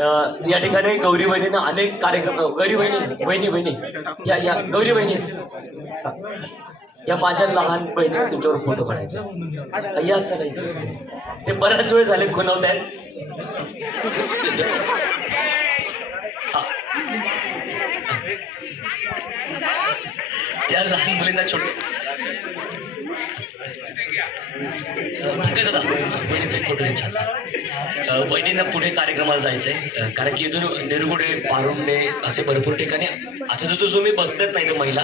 या ठिकाणी गौरी बहिणीनं अनेक कार्यक्रम गौरी बहिणी बहिणी बहिणी या या गौरी बहिणी या माझ्या लहान बहिणी तुमच्यावर फोटो काढायचे या चला इथे. ते बऱ्याच वेळ झाले खुणवत आहेत. या लहान मुलींना छोटे बहिणीचा एक फोटो छान. बहिणींना पुढे कार्यक्रमाला जायचंय कारण की इथून निरगुडे पारुंडे असे भरपूर ठिकाणी असं जसं मी बसत नाही तर महिला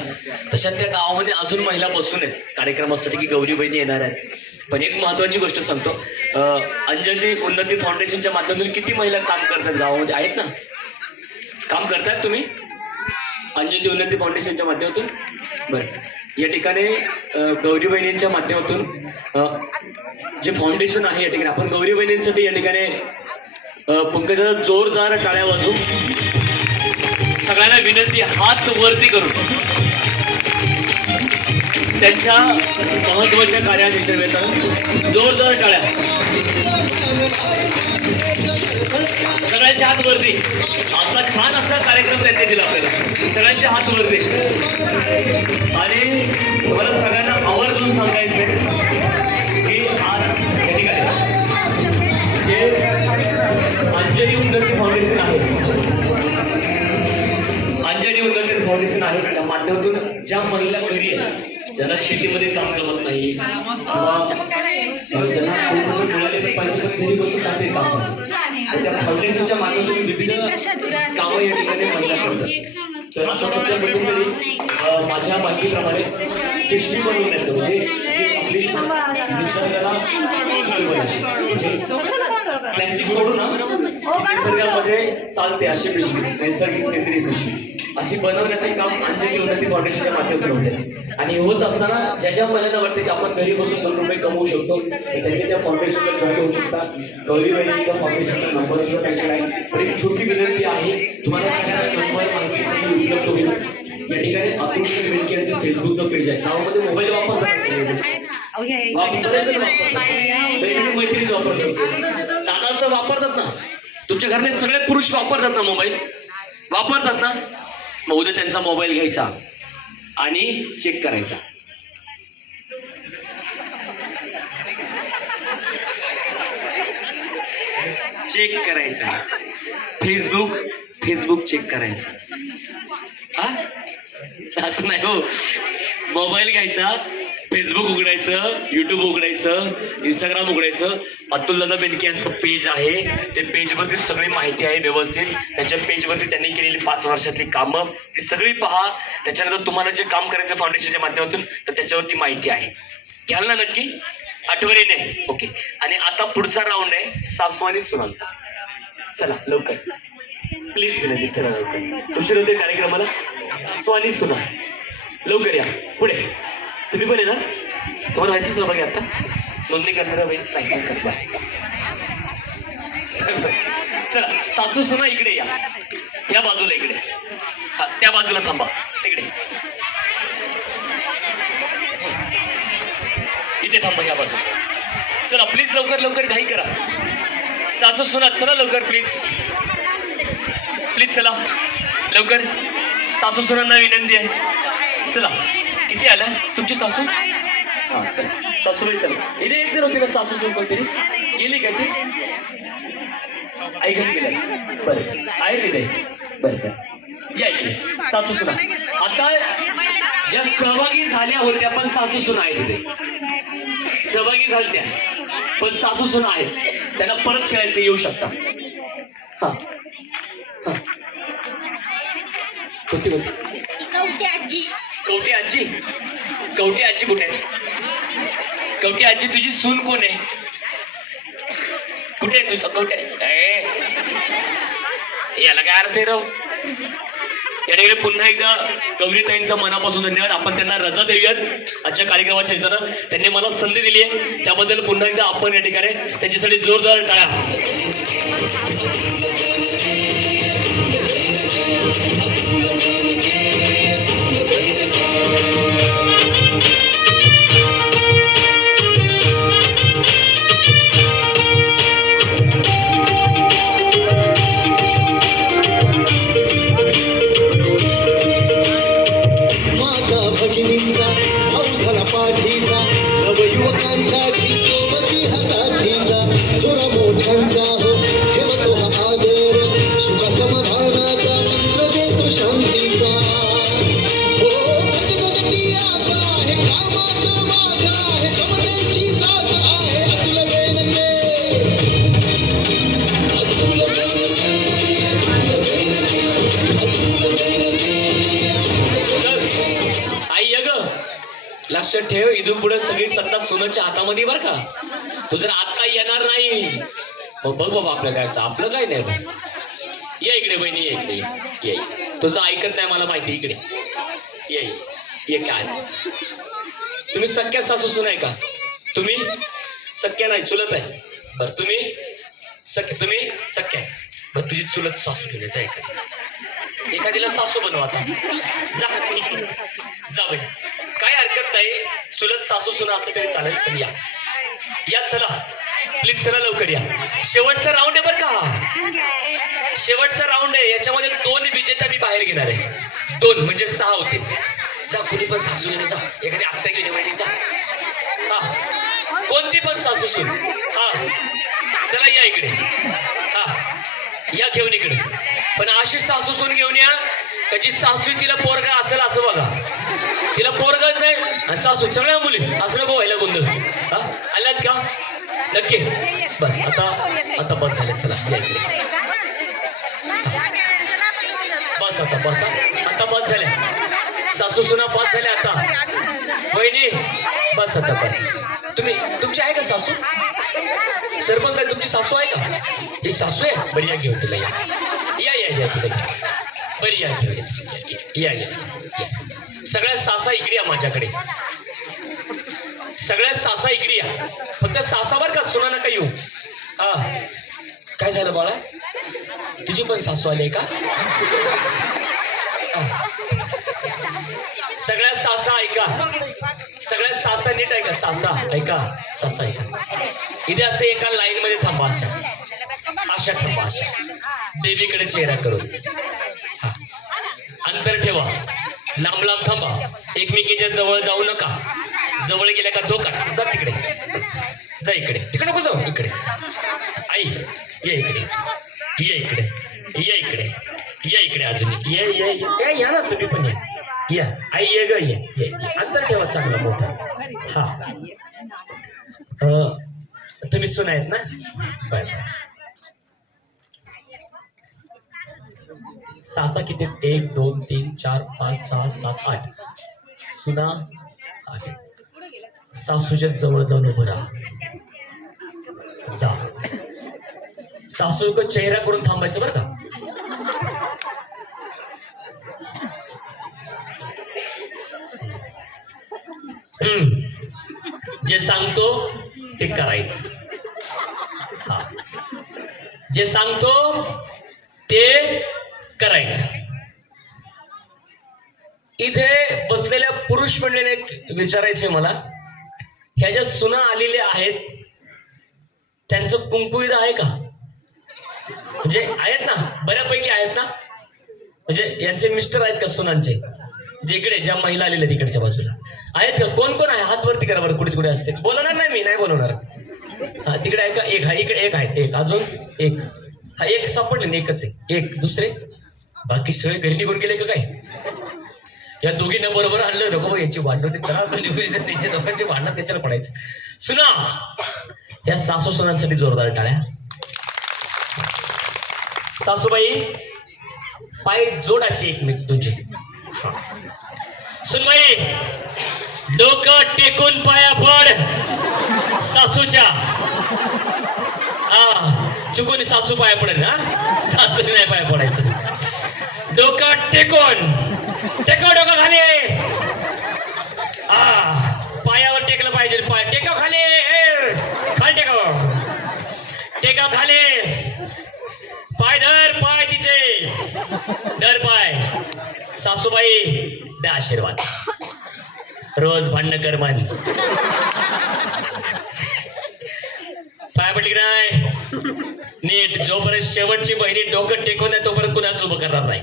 तशा त्या गावामध्ये अजून महिला बसून आहेत कार्यक्रमासाठी की गौरी बहिणी येणार आहेत. पण एक महत्त्वाची गोष्ट सांगतो, अंजली उन्नती फाउंडेशनच्या माध्यमातून किती महिला काम करतात गावामध्ये आहेत ना? काम करतात तुम्ही अंजली उन्नती फाउंडेशनच्या माध्यमातून? बरं, या ठिकाणी गौरी बहिणींच्या माध्यमातून जे फाउंडेशन आहे या ठिकाणी आपण गौरी बहिणींसाठी या ठिकाणी पंकजा जोरदार टाळ्या वाजवू. सगळ्यांना विनंती हात वरती करून त्यांच्या महत्वाच्या कार्याच्या वेळेला जोरदार टाळ्या. सगळ्यांचे हात वरती. आपला छान असा कार्यक्रम त्यांनी दिला आपल्याला. सगळ्यांचे हात वरती. आणि मला सगळ्यांना आवर्जून सांगायचं की आज या ठिकाणी जे अंजली उन्नती फाउंडेशन आहे, अंजली उन्नती फाउंडेशन आहे त्या माध्यमातून ज्या महिला घरी आहेत ज्यांना शेतीमध्ये काम जमत नाही किंवा ज्यांना पैसे घरी बसून टाकते काम, त्या फाउंडेशनच्या माध्यमातून विविध कामं या ठिकाणी महिला करतात. तर आता सध्या तरी माझ्या माहितीप्रमाणे पिशवी बनवण्याचं म्हणजे आपली निसर्गाला प्लॅस्टिक सोडून निसर्गामध्ये चालते अशी पिशवी, नैसर्गिक सेंद्रिय पिशवी अशी बनवण्याचं काम अंजली उन्नती फाउंडेशनच्या माध्यमातून होते. आणि होत असताना ज्या ज्या महिलांना वाटते की आपण घरी बसून 2 रुपये कमवू शकतो त्यांनी त्या फाउंडेशनला जॉईन होऊ शकतात. गौरी बहिणीचा फाउंडेशनचा नंबर सुद्धा त्यांच्याकडे आहे. तर एक छोटी विनंती आहे तुम्हाला सगळ्यांना नंबर माहिती उपलब्ध होईल. या ठिकाणी अतुल बेनकेचं फेसबुकचं पेज आहे. गावामध्ये मोबाईल वापरतात मैत्रिणी वापरत असेल दादा तर वापरतात ना, तुमच्या घरातले सगळे पुरुष वापरतात ना मोबाईल, वापरतात ना. मग उद्या त्यांचा मोबाईल घ्यायचा आणि चेक करायचा. चेक करायचा फेसबुक चेक करायचा. हा असं नाही हो. मोबाईल घ्यायचा, फेसबुक उघडायचं, युट्यूब उघडायचं, इंस्टाग्राम उघडायचं. अतुलदादा बेनके यांचं पेज आहे. ते पेजवरती सगळी माहिती आहे व्यवस्थित. त्यांच्या पेजवरती त्यांनी केलेली 5 वर्षातली कामं ती सगळी पहा. त्याच्यानंतर तुम्हाला जे काम करायचं फाउंडेशनच्या माध्यमातून तर त्याच्यावरती माहिती आहे. घ्याल ना नक्की आठवणीने? ओके. आणि आता पुढचा राऊंड आहे सासू आणि सुनांचा. चला लवकर प्लीज विनंती. चला लवकर, उशीर होते कार्यक्रमाला. सासू आणि सुना लवकर या पुढे. तुम्ही पण येणार? तुम्हाला व्हायचं सहभागी आता नोंदणी करणारा वेळ करता. चला सासू सुना इकडे या, या बाजूला इकडे. हा त्या बाजूला थांबा तिकडे, इथे थांबा या बाजूला. चला प्लीज लवकर लवकर घाई करा. सासू सुना चला लवकर प्लीज प्लीज चला लवकर. सासू सुनांना विनंती आहे. चला किती आल्या तुमची सासू? हा चला सासूबाई चला. इथे एक जर होती ना सासू सुन कोणतरी गेली काय ती? आई घरी गेल्या. बरं आहे तिथे. बरं या इकडे सासू सुना. आता ज्या सहभागी झाल्या होत्या पण सासू सुना आहे तिथे, सहभागी झाल्या पण सासू सुना आहेत, त्यांना परत खेळायचं येऊ शकता. हा हा कोणती कोणती? कवटी आजी. कवटी आजी कुठे आहे? कवटी आजी तुझी सून कोण आहे? कुठे आहे तुझं कवटे? याला काय अर्थ आहे राव? या ठिकाणी पुन्हा एकदा गौरीताईंचा मनापासून धन्यवाद. आपण त्यांना रजा देऊयात आजच्या कार्यक्रमाच्या निमित्तानं. त्यांनी मला संधी दिली आहे त्याबद्दल पुन्हा एकदा आपण या ठिकाणी त्यांच्यासाठी जोरदार टाळ्या. लक्षात ठेव, इथून पुढे सगळी सत्ता सोनाच्या हातामध्ये बर का. तू जर आता येणार नाही मग बघ बाबा आपलं काय, आपलं काय नाही बघ. ये इकडे बहिणी, ये इकडे ये. तुझं ऐकत नाही मला माहिती, इकडे ये ये. काय तुम्ही सख्या सासू सुना आहे का? तुम्ही सख्या नाही, चुलत आहे. बरं तुम्ही तुम्ही सख्या आहे. बरं तुझी चुलत सासू घेऊन जा इकडे. एखादीला सासू बनवा आता. जा जा बहिणी, काय हरकत नाही. चुलत सासू सुना असलं तरी चालेल. पण या चला प्लीज, चला लवकर या. शेवटचा राऊंड आहे बरं का हा. शेवटचा राऊंड आहे. याच्यामध्ये 2 विजेता मी बाहेर घेणार आहे. 2 म्हणजे 6 होते. जा कुणी पण सासू घेणे जा, एखादी आत्या घेणे वहिनी जा. हा कोणती पण सासू सून. हा चला या इकडे. हा या घेऊन इकडे. पण अशी सासू सून घेऊन या त्याची सासू तिला पोरगा असेल असं बघा. तिला पोरगाच नाही आणि सासू सगळ्या मुली असं नको व्हायला गोंधळ. हा आल्यात का? नक्की. बस आता बस झाले. चला या इकडे. बस आता बस, आता बस झाल्या. सासू सुना बस झाल्या आता. वहिनी बस आता बस. तुमची आहे का सासू? सरपंच काय तुमची सासू आहे का? ही सासू आहे. बरी या घेऊन तुला. या तुला बरी या घेऊन या. सगळ्या सासा इकडे या माझ्याकडे. सगळ्या सासा इकडे या. फक्त सासावर का सुना नका येऊ. हा काय झालं बाळा? तुझी पण सासू आली का? सगळ्या सासा ऐका. सगळ्या सासा नीट ऐका. सासा ऐका. सासा ऐका. इथे असं एका लाईन मध्ये थांबा. अशा थांबा. अशा देवीकडे चेहरा करून. हा अंतर ठेवा. लांब लांब थांबा. एकमेकीच्या जवळ जाऊ नका. जवळ गेल्या का धोकाच. जा तिकडे. जा इकडे. तिकडे नको जाऊ. इकडे आई ये इकडे. ये इकडे. ये इकडे. ये इकडे. अजून ये या ना तुम्ही पण या. आई ये ग. ये अंतर ठेवा चांगलं मोठं. हा तुम्ही सुना आहेत ना? बर. सासा किती? 1 2 3 4 5 6 7 8 सुना आहे. सासूच्या जवळ जाऊन उभं राहा. जा. सासू चेहरा करून थांबायचं बरं का. जे सांगतो ते करायचं. हा जे सांगतो ते करायचं. इथे बसलेल्या पुरुष मंडळीने विचारायचे मला, ह्या ज्या सुना आलेल्या आहेत त्यांचं कुंकुविध आहे का? म्हणजे आहेत ना, बऱ्यापैकी आहेत ना. म्हणजे यांचे मिस्टर आहेत का सुनांचे? जे इकडे ज्या महिला आलेल्या तिकडच्या बाजूला आहेत का? कोण कोण आहे? हात वरती करा बरं. कुठे असते बोलणार नाही, मी नाही बोलवणार. हा तिकडे आहे का? एक हा इकडे एक आहे. एक अजून एक. हा एक सापडले ना, एकच आहे. एक दुसरे बाकी सगळे घरी निघून गेले का काय? या दोघींना बरोबर आणलं नको. यांची भांडण होती त्यांच्या दोघांची भांडणं त्याच्याला पडायचं. सुना या सासू सुनांसाठी जोरदार टाळ्या. सासूबाई पाय जोड अशी एकमेक तुझे. सुनबाई डोकं टेकून पाया पड सासूच्या. हा चुकून सासू पाया पडेल ना, सासूने नाही पाया पडायचं. डोकं टेकून टेकव. डोकं खाली. हा पायावर टेकलं पाहिजे. पाय टेकव खाली. खाली टेकव. टेकव खाली. पाय धर. पाय तिचे धर. पाय. सासूबाई द्या आशीर्वाद. रोज भांडण कर मन. पाय पडली की नाही नीट. जोपर्यंत शेवटची बहिणी डोकं टेकून नाही तोपर्यंत कुणाच उभं करणार नाही.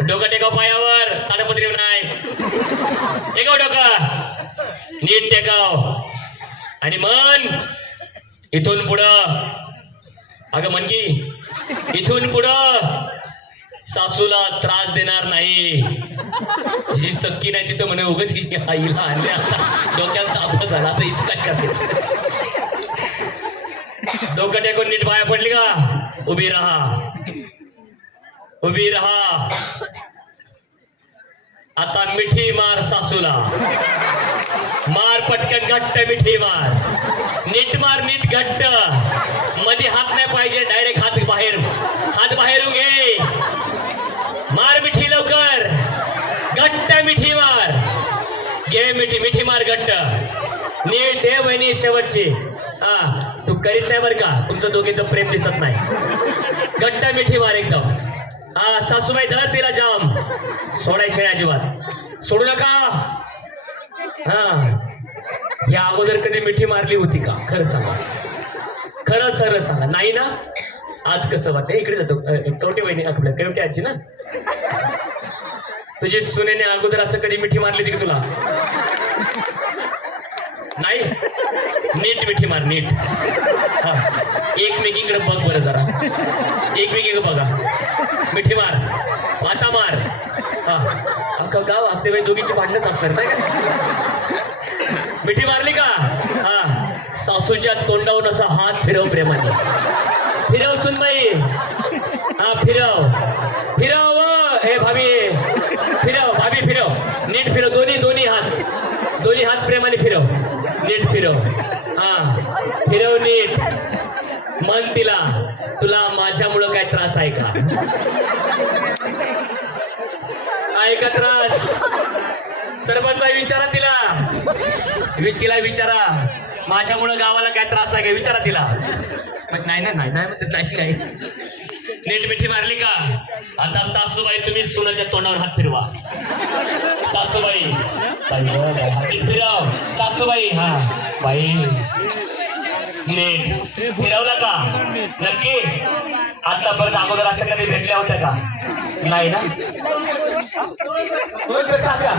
डोकं टेकाव पायावर. ताडपत्री नाही. टेकाव डोकं नीट टेकाव. आणि मन इथून पुढं. अगं मनकी इथून पुढं सासूला त्रास देणार नाही. जी सक्की नाही तिथं म्हणे उगाच आईला आणल्या डोक्याला ताप झाला तर हिच काय करायचं. डोकं टेकून नीट पाया पडली का? उभी राहा. उभी राहा. आता मिठी मार सासूला, मार पटकन घट्ट मिठी मार, नीट मार नीट घट्ट, मध्ये हात नाही पाहिजे, डायरेक्ट हात बाहेरून घे, मार मिठी लवकर, घट्ट मिठी मार, घे मिठी मार घट्ट, नीट दे वहिनी शेवटची. हा तू करीत नाही बर का, तुमचं दोघींचं प्रेम दिसत नाही. घट्ट मिठी मार एकदम. हा सासूबाई धर तिला जाम, सोडायचे अजिबात सोडू नका. हा या अगोदर कधी मिठी मारली होती का? खरं सांगा, खरं सरळ सांगा. नाही ना? आज कसं वाटतं? इकडे जातो कवटे वहिनी, आपल्या कवटे आजी ना, तुझी सुनेने अगोदर असं कधी मिठी मारली होती का तुला? नाही? नीट मिठी मार, नीट. हा एकमेकीकडे बघ बरं जरा, एकमेकीकडे बघा, मिठी मार, आता मार. हा अख्खा गाव असते बाई, दोघींची भांडणच असतात नाही का? मिठी मारली का? हा सासूच्या तोंडावरून असा हात फिरव प्रेमाने, फिरव सुनबाई. हा फिरव हे भाभी, फिरव भाभी, फिरव नीट, फिरव दोन्ही हात प्रेमाने फिरव, नीट फिरव. हा फिरव नीट. मन तिला, तुला माझ्यामुळं काय त्रास आहे का? आहे का त्रास? सरपंचबाई विचारा तिला विचारा, माझ्यामुळं गावाला काय त्रास आहे का? विचारा तिला. नाही काही. नीट मिठी मारली का? आता सासूबाई तुम्ही सुनाच्या तोंडावर हात फिरवा. सासूबाई फिरव, सासूबाई. हा बाई नीट फिरवला का? नक्की? आतापर्यंत अगोदर अशा कधी भेटल्या होत्या का? नाही ना? अशा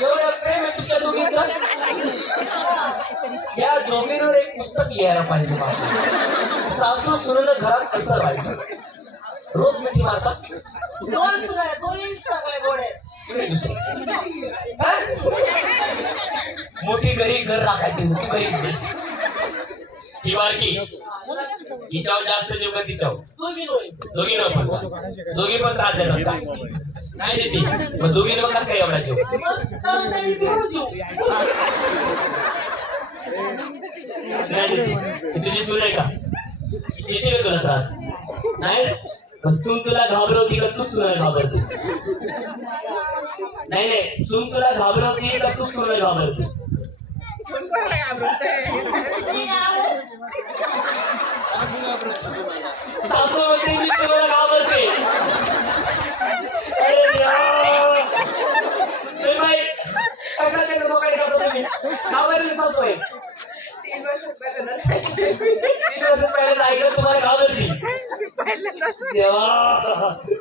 एवढं प्रेम आहे तुमच्या दोघींचं? या जमिनीवर एक पुस्तक लिहायला पाहिजे बाबा. सासू सुनेनं घरात कसं राहायचं? रोज मिठी मारतात. मोठी घरी घर राखायची, तू घरी ही बारकी, हिच्यावर जास्त जीव का तिच्यावर? दोघी पण त्रास देत असतात. नाही देते मग दोघीने मग कसं काय एवढा जीव? नाही देते. तुझी सून आहे का? देते का तुला त्रास? नाही. सून तुला घाबरवती का तू सुना घाबरतेस? नाही सून तुला घाबरवती का तू सुना घाबरते? सासू म्हणते मी सुनाला घाबरते. अरे सुनबाई कसा ते लोकांकडे घाबरतो मी? घाबरली सासू आहे. 3 वर्ष पहिल्यांदा ऐकलं तुम्हाला घाबरली. देवा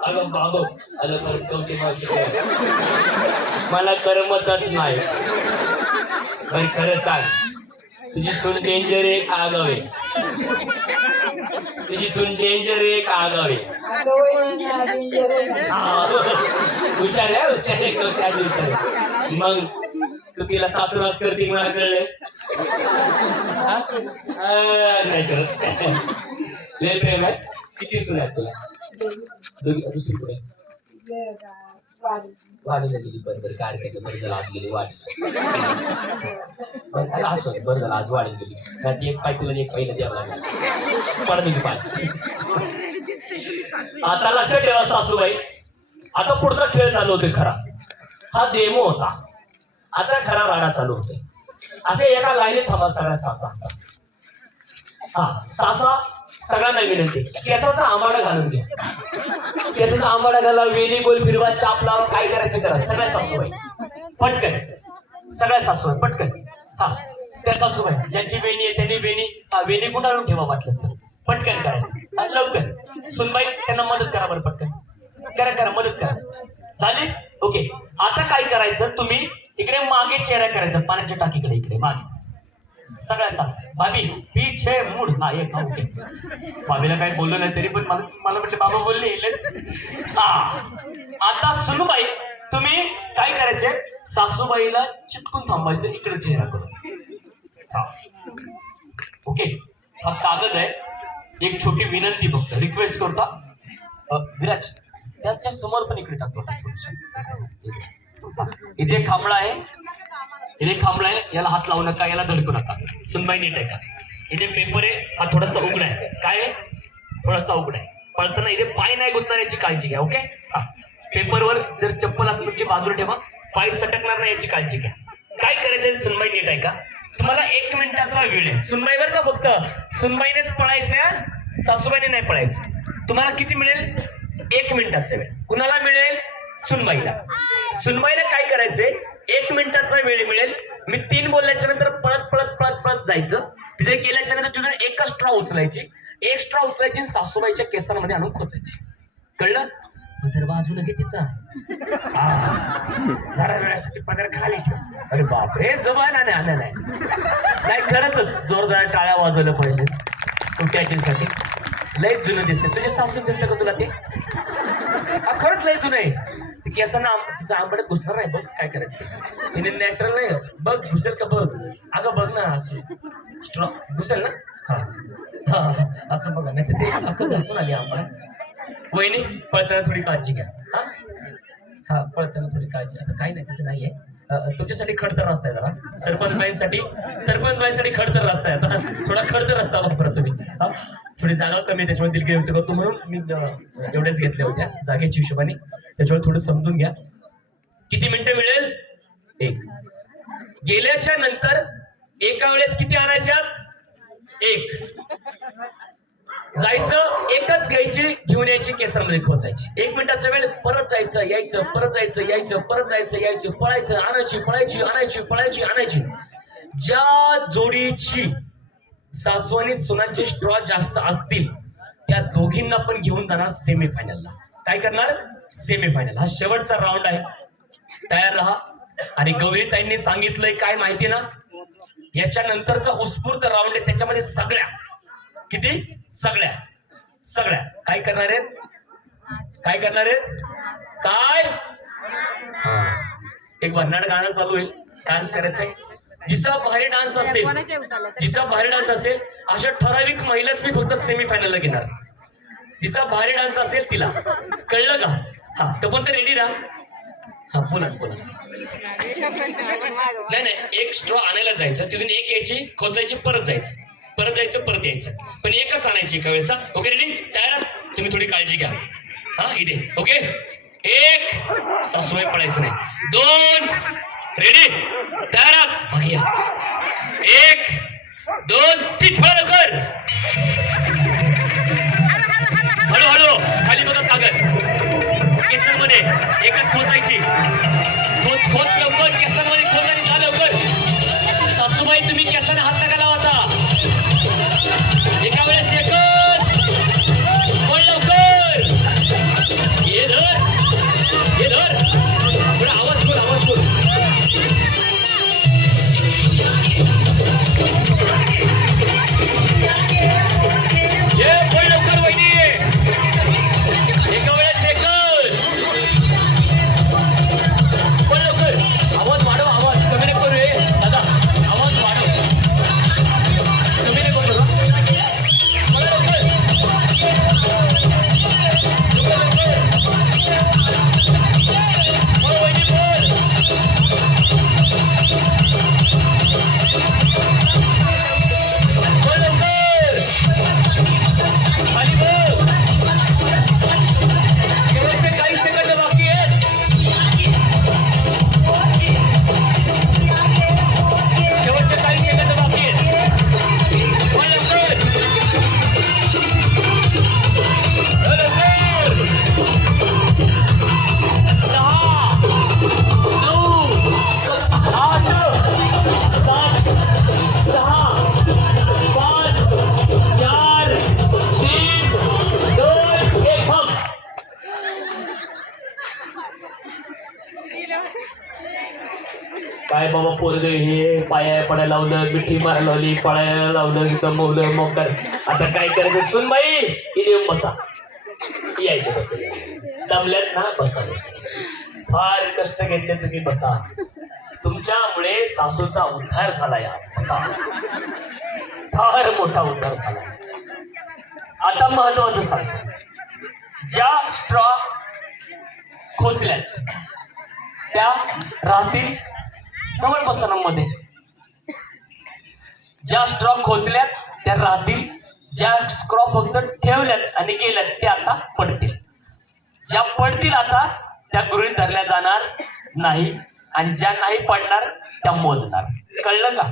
अगं बाबो आलं परत कवटी मावशी, मला करमतच नाही. पण खरं सांग, तुझी सून डेंजर आहे का आगाव आहे? तुझी सून डेंजर आहे का आगाव आहे? हुशार आहे. मग तू तिला सासूरास करते मला कळलंय. नाही करत. लय प्रेम आहे. किती सून आहेत तुला? दुसरी कुठे? वाढीला गेली. बरोबर कार केलं बरं झालं, आज गेली वाढीला. असं बरं झालं आज वाढीला गेली. त्यात एक पाय तुला एक पाहिलं द्यावं लागेल. पडत गेली पाय. आता लक्षात ठेवा सासूबाई, आता पुढचा खेळ चालू होतोय खरा. हा डेमो होता, आता खरा राडा चालू होतोय. असे एका लाईनीत थांबा सगळ्या सासा. हा सासा सगळ्यांना विनंती, केसाचा आंबाडा घालून घ्या. केसाचा आंबाडा घाला, वेणी गोल फिरवा, चाप लावा, काय करायचं करा. सगळ्या सासूबाई पटकन, सगळ्या सासूबाई पटकन. हा त्या सासूबाई ज्यांची वेणी आहे त्यांनी वेणी, हा वेणी गुंडाळून ठेवा वाटलंच तर. पटकन करायचं लवकर. सुनबाई त्यांना मदत करा बरं, पटकन करा मदत करा. झाली? ओके. आता काय करायचं, तुम्ही इकडे मागे चेहरा करायचा, पाण्याच्या टाकीकडे इकडे मागे. सगळ्या सास भाभी पीछे मूड हा एक ओके भाभीला काही बोललो नाही तरी पण मला म्हटलं बाबा बोलले हा आता सुनूबाई तुम्ही काय करायचे सासूबाईला चिटकून थांबायचं इकडे चेहरा करून हा ओके हा कागद आहे एक छोटी विनंती फक्त रिक्वेस्ट करता विराज त्याच्या समोर पण इकडे टाकतो इथे खांबळा आहे इथे खांबळा आहे याला हात लावू नका याला धडकू नका सुनबाई नीट आहे का इथे पेपर आहे हा थोडासा उघड आहे काय आहे थोडासा उघड आहे पळताना इथे पाय नाही गुंतणार याची काळजी घ्या ओके हा पेपरवर जर चप्पल असेल तुमची बाजूला ठेवा पाय सटकणार नाही याची काळजी घ्या काय करायचंय सुनबाई नीट आहे का तुम्हाला 1 मिनिटाचा वेळ आहे सुनबाईवर का फक्त सुनबाईनेच पळायचं सासूबाईने नाही पळायचं तुम्हाला किती मिळेल 1 मिनिटाचा वेळ कुणाला मिळेल सुनबाईला सुनबाईला काय करायचंय 1 मिनिटाचा वेळ मिळेल मी 3 बोलल्याच्या नंतर पळत पळत पळत पळत जायचं तिथे गेल्याच्या नंतर तिथून एकच स्ट्रॉ उचलायची एक स्ट्रॉ उचलायची आणि सासूबाईच्या केसांमध्ये आणून खोचायची कळलं पदर बाजूला घे तिचा जरा वेळासाठी पदर खाली ठेव अरे बापरे जवळ नाही खरंच जोरदार टाळ्या वाजवल्या पाहिजे तुमच्या लयच जुनं दिसते तुझे सासून दिसतं का तुला ते खरंच लय जुनं आहे केसांना तिचं आंबड्यात घुसणार नाही बघ काय करायचं तिने नॅचरल नाही बघ घुसेल का बघ अगं बघ ना असं स्ट्रॉंग घुसेल ना हा असं बघा नाही तर ते अख्खं झाकून आली आंबा वहिनी पळताना थोडी काळजी घ्या हा पळताना थोडी काळजी आता काही नाही तिथे नाहीये तुमच्यासाठी खडतर रस्ता आहे जरा सरपंचबाईंसाठी खडतर रस्ता आहे आता थोडा खडतर रस्ता वापरा तुम्ही हा थोडी जागा कमी आहे त्याच्यामुळे दिलगिरी व्यक्त करतो म्हणून मी एवढ्याच घेतल्या होत्या जागेच्या हिशोबाने त्याच्यावर थोडं समजून घ्या किती मिनिटं मिळेल 1 गेल्याच्या नंतर एका वेळेस किती आणायच्या 1 जायचं एकच घ्यायची घेऊन यायची केसरमध्ये खोचायची 1 मिनिटाचा वेळ परत जायचं यायचं परत जायचं यायचं परत जायचं यायचं पळायचं आणायची पळायची आणायची पळायची आणायची ज्या जोडीची सासू आणि सुनाचे स्ट्रॉ जास्त असतील त्या दोघींना पण घेऊन जाणार सेमीफायनलला काय करणार सेमीफायनल हा शेवटचा राऊंड आहे तयार राहा आणि गौरीताईंनी सांगितलंय काय माहिती ना याच्या नंतरचा उत्स्फूर्त राऊंड आहे त्याच्यामध्ये सगळ्या किती सगळ्या काय करणार आहेत काय करणार आहेत काय एक भन्नाट गाणं चालू होईल डान्स करायचंय जिचा भारी डान्स असेल अशा ठराविक महिलाच मी फक्त सेमीफायनलला घेणार जिचा भारी डान्स असेल तिला कळलं का हा तो पण रेडी राहा हा बोला नाही 1 स्ट्रॉ आणायला जायचं तिथून 1 घ्यायची खोचायची परत जायचं परत यायचं पण 1च आणायची एका वेळेचा ओके रेडी तयार तुम्ही थोडी काळजी घ्या हा इथे ओके 1 सासूबाई पडायचं नाही 2 रेडी तयार भैया 1 2 3 फळ लवकर हळू खाली बघा कागद केसरमध्ये एकच खोचायची खोच लवकर केसरमध्ये खोच आणि जा लवकर सासूबाई तुम्ही केसाने हात नका लावा आता एका वेळेस एकच पण लवकर ये धर थोडा आवाज बोल ये पण लवकर वहिनी एका वेळेस एकच पण लवकर आवाज कमी नको रे दादा आवाज वाढव कमी नको करू काय बाबा पोरग हे पाया पडायला लावलं, मिठी मारायला लावली, पळायला लावलं, दमवलं, मग आता काय करायचं? सुन बाई इथे येऊन बसा. यायचं बसेल. दमल्यात ना, बसा बसा. फार कष्ट घेतले तुम्ही, बसा. तुमच्यामुळे सासूचा उद्धार झाला. या बसा. फार मोठा उद्धार झाला. आता महत्वाचं सांगतो. ज्या स्ट्रॉ खोचल्यात त्या राहतील जवळ बसनामध्ये. ज्या स्ट्रॉ खोचल्यात त्या राहतील. ज्या स्ट्रॉ फक्त ठेवल्यात आणि गेल्यात त्या आता पडतील. ज्या पडतील आता त्या गृहीत धरल्या जाणार नाही, आणि ज्या नाही पडणार त्या मोजणार. कळलं का?